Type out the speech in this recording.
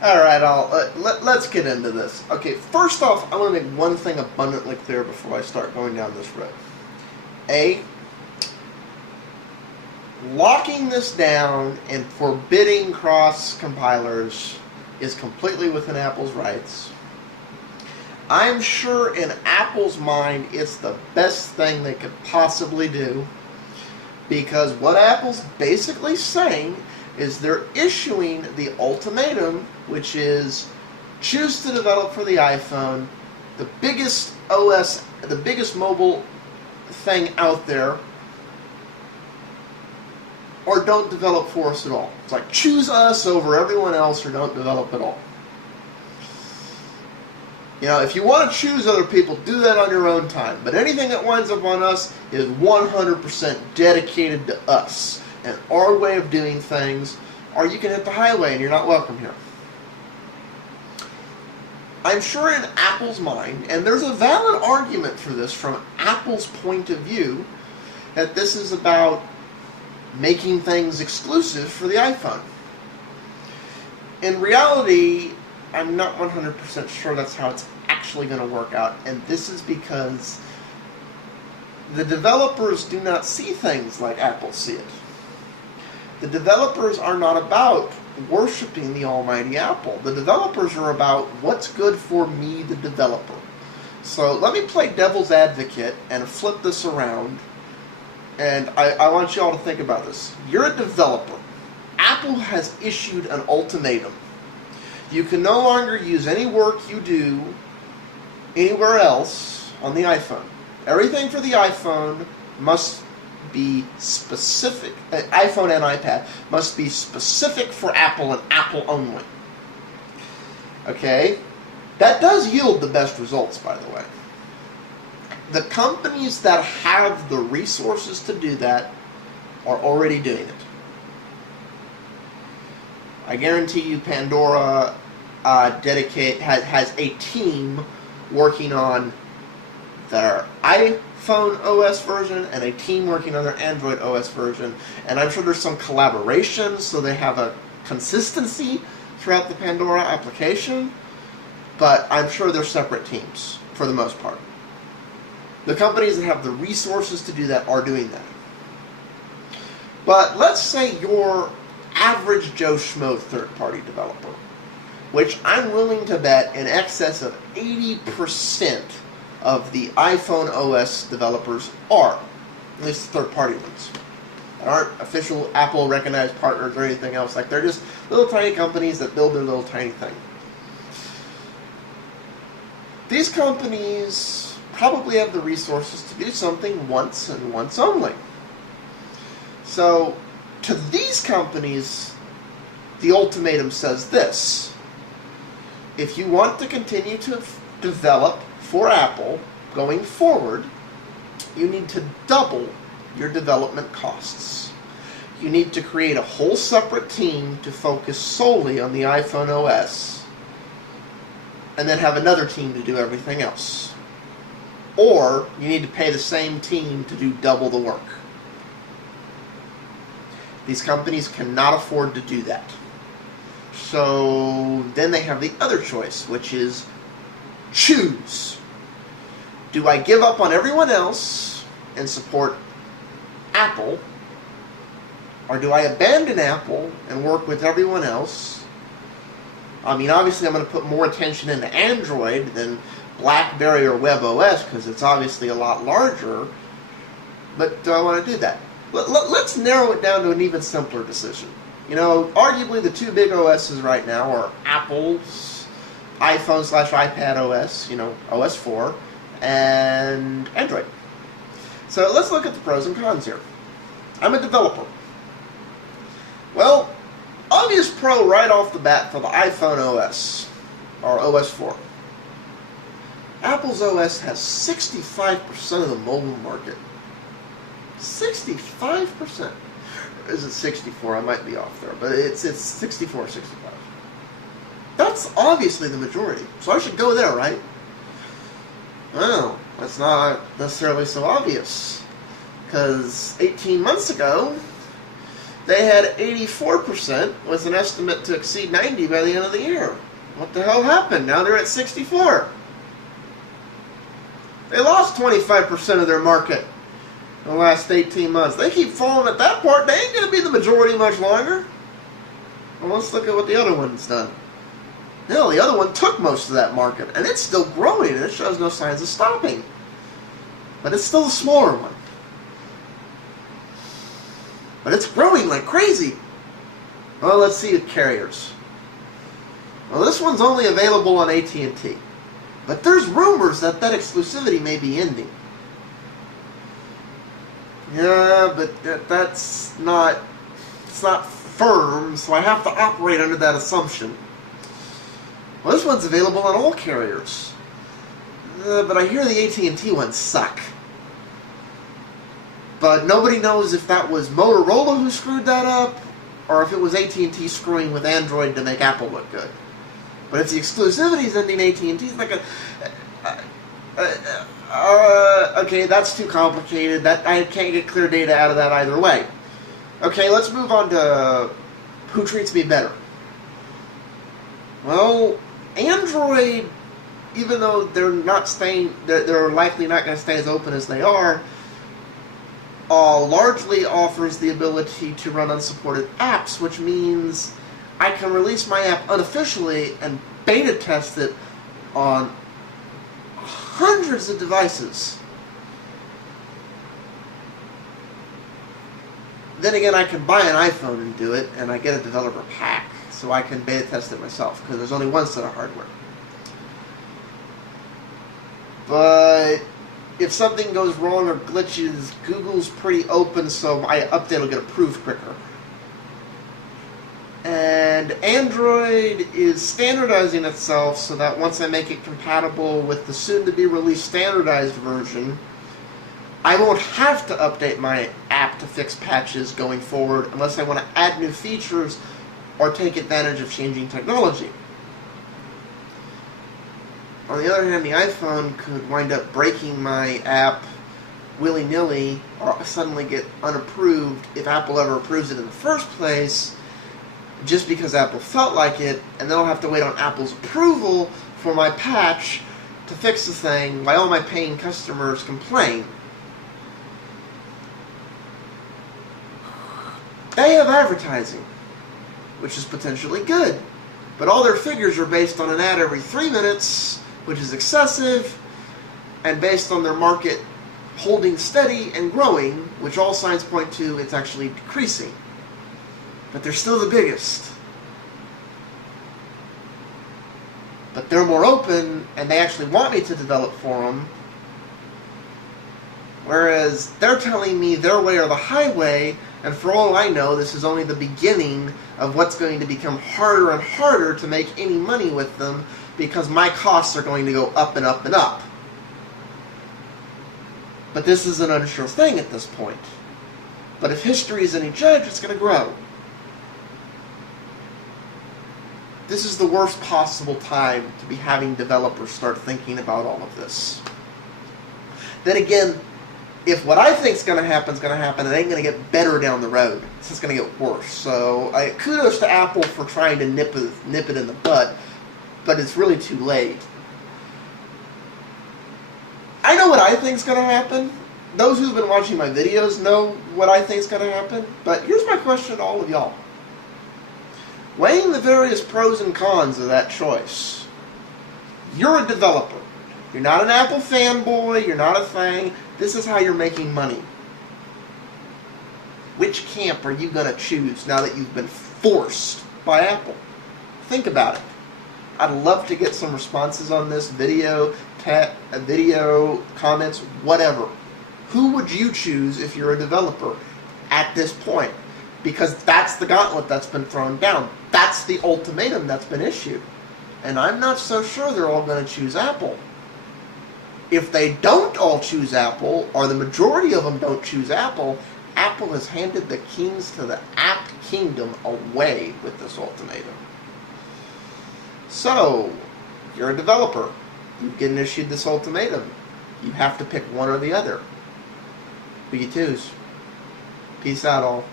Alright, let's get into this. Okay, first off, I want to make one thing abundantly clear before I start going down this road. A, locking this down and forbidding cross-compilers is completely within Apple's rights. I'm sure in Apple's mind it's the best thing they could possibly do, because what Apple's basically saying is they're issuing the ultimatum, which is choose to develop for the iPhone, the biggest OS, the biggest mobile thing out there, or don't develop for us at all. It's like, choose us over everyone else or don't develop at all. You know, if you want to choose other people, do that on your own time. But anything that winds up on us is 100% dedicated to us and our way of doing things, or you can hit the highway and you're not welcome here. I'm sure in Apple's mind, and there's a valid argument for this from Apple's point of view, that this is about making things exclusive for the iPhone. In reality, I'm not 100% sure that's how it's actually going to work out, and this is because the developers do not see things like Apple see it. The developers are not about worshiping the almighty Apple. The developers are about what's good for me, the developer. So let me play devil's advocate and flip this around, and I want you all to think about this. You're a developer. Apple has issued an ultimatum. You can no longer use any work you do anywhere else on the iPhone. Everything for the iPhone must be specific. iPhone and iPad must be specific for Apple and Apple only. Okay? That does yield the best results, by the way. The companies that have the resources to do that are already doing it. I guarantee you Pandora has a team working on their iPhone OS version and a team working on their Android OS version. And I'm sure there's some collaboration so they have a consistency throughout the Pandora application. But I'm sure they're separate teams for the most part. The companies that have the resources to do that are doing that. But let's say you're average Joe Schmo third-party developer, which I'm willing to bet in excess of 80% of the iPhone OS developers are, at least third-party ones. They aren't official Apple-recognized partners or anything else. Like, they're just little tiny companies that build their little tiny thing. These companies probably have the resources to do something once and once only. So, to these companies, the ultimatum says this: if you want to continue to develop for Apple going forward, you need to double your development costs. You need to create a whole separate team to focus solely on the iPhone OS, and then have another team to do everything else. Or you need to pay the same team to do double the work. These companies cannot afford to do that. So then they have the other choice, which is choose. Do I give up on everyone else and support Apple? Or do I abandon Apple and work with everyone else? I mean, obviously I'm going to put more attention into Android than BlackBerry or WebOS because it's obviously a lot larger. But do I want to do that? Let's narrow it down to an even simpler decision. You know, arguably the two big OSs right now are Apple's iPhone/iPad OS, you know, OS 4, and Android. So let's look at the pros and cons here. I'm a developer. Well, obvious pro right off the bat for the iPhone OS, or OS 4. Apple's OS has 65% of the mobile market. 65%. Or is it 64? I might be off there, but it's 64, 65. That's obviously the majority, so I should go there, right? Well, that's not necessarily so obvious, because 18 months ago, They had 84% with an estimate to exceed 90 by the end of the year. What the hell happened? Now they're at 64. They lost 25% of their market in the last 18 months. They keep falling at that part. They ain't going to be the majority much longer. Well, let's look at what the other one's done. No, the other one took most of that market, and it's still growing, and it shows no signs of stopping. But it's still a smaller one. But it's growing like crazy. Well, let's see the carriers. Well, this one's only available on AT&T. But there's rumors that that exclusivity may be ending. Yeah, but that's not... It's not firm, so I have to operate under that assumption. Well, this one's available on all carriers. But I hear the AT&T ones suck. But nobody knows if that was Motorola who screwed that up, or if it was AT&T screwing with Android to make Apple look good. But if the exclusivity is ending AT&T's like a... okay, that's too complicated. That I can't get clear data out of that either way. Okay, let's move on to who treats me better. Well, Android, even though they're likely not going to stay as open as they are, largely offers the ability to run unsupported apps, which means I can release my app unofficially and beta test it on hundreds of devices. Then again, I can buy an iPhone and do it, and I get a developer pack, so I can beta test it myself, because there's only one set of hardware. But if something goes wrong or glitches, Google's pretty open, so my update will get approved quicker. And Android is standardizing itself so that once I make it compatible with the soon-to-be-released standardized version, I won't have to update my app to fix patches going forward unless I want to add new features or take advantage of changing technology. On the other hand, the iPhone could wind up breaking my app willy-nilly or suddenly get unapproved if Apple ever approves it in the first place, just because Apple felt like it, and then I'll have to wait on Apple's approval for my patch to fix the thing while all my paying customers complain. They have advertising, which is potentially good, but all their figures are based on an ad every 3 minutes, which is excessive, and based on their market holding steady and growing, which all signs point to it's actually decreasing. But they're still the biggest. But they're more open, and they actually want me to develop for them, whereas they're telling me their way or the highway, and for all I know, this is only the beginning of what's going to become harder and harder to make any money with them, because my costs are going to go up and up and up. But this is an unsure thing at this point. But if history is any judge, it's going to grow. This is the worst possible time to be having developers start thinking about all of this. Then again, if what I think is going to happen, it ain't going to get better down the road. It's just going to get worse. So kudos to Apple for trying to nip it in the bud, but it's really too late. I know what I think is going to happen. Those who've been watching my videos know what I think is going to happen. But here's my question to all of y'all. Weighing the various pros and cons of that choice. You're a developer. You're not an Apple fanboy. You're not a thing. This is how you're making money. Which camp are you going to choose now that you've been forced by Apple? Think about it. I'd love to get some responses on this video, comments, whatever. Who would you choose if you're a developer at this point? Because that's the gauntlet that's been thrown down. That's the ultimatum that's been issued. And I'm not so sure they're all going to choose Apple. If they don't all choose Apple, or the majority of them don't choose Apple, Apple has handed the keys to the app kingdom away with this ultimatum. So, you're a developer. You're getting issued this ultimatum. You have to pick one or the other. Who you choose? Peace out, all.